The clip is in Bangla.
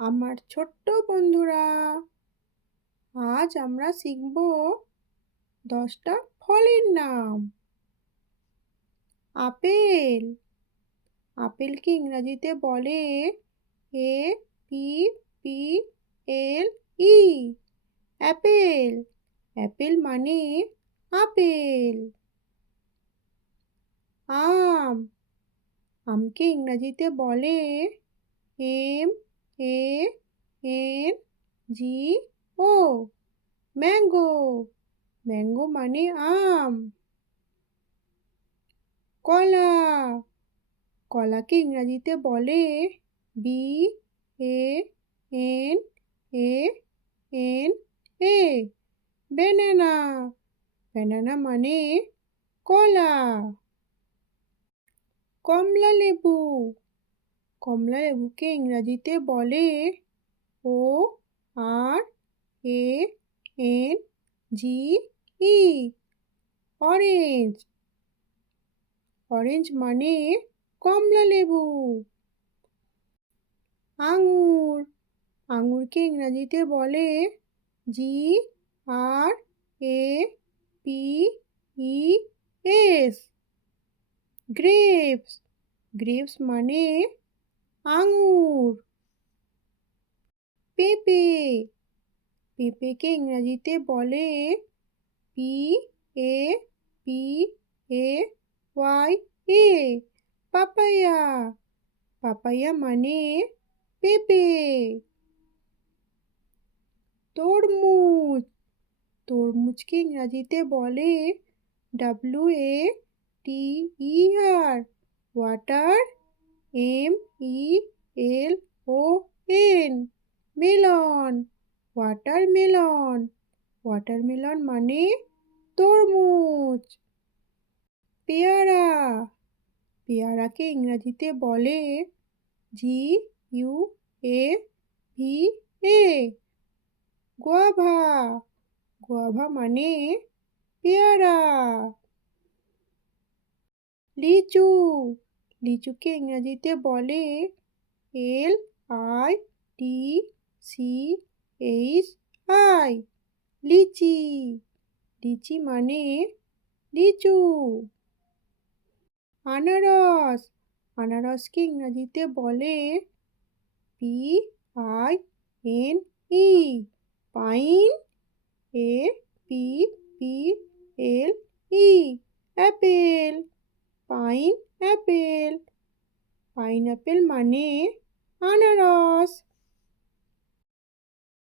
আমার ছোট্ট বন্ধুরা, আজ আমরা শিখব 10টা ফলের নাম। আপেল। আপেলকে ইংরেজিতে বলে APPLE। অ্যাপেল। অ্যাপেল মানে আপেল। আম। আমকে ইংরেজিতে বলে MANGO। ম্যাঙ্গো। ম্যাঙ্গো মানে আম। কলা। কলাকে ইংরেজিতে বলে BANANA। ব্যানানা। ব্যানানা মানে কলা। কমলা লেবু। কমলা লেবুকে ইংরেজিতে বলে ORANGE। অরেঞ্জ। অরেঞ্জ মানে কমলা লেবু। আঙুর। আঙুরকে ইংরেজিতে বলে GRAPES। গ্রেপস। গ্রেপস মানে আঙুর। পেঁপে। পেঁপেকে ইংরেজিতে বলে PAPAYA। পাপায়া। পাপায়া মানে পেঁপে। তরমুজ। তরমুজকে ইংরেজিতে বলে WATER। Water. MELON। Melon. Watermelon. Watermelon মানে তরমুজ। পেয়ারা। পেয়ারাকে ইংরেজিতে বলে GUAVA। গোয়াভা। গোয়াভা মানে পেয়ারা। লিচু। লিচুকে ইংরেজিতে বলে LITCHI। লিচি। লিচি মানে লিচু। আনারস। আনারসকে ইংরেজিতে বলে PINE। Pine. APPLE। Apple. Pine Apple. Pineapple মানে আনারস।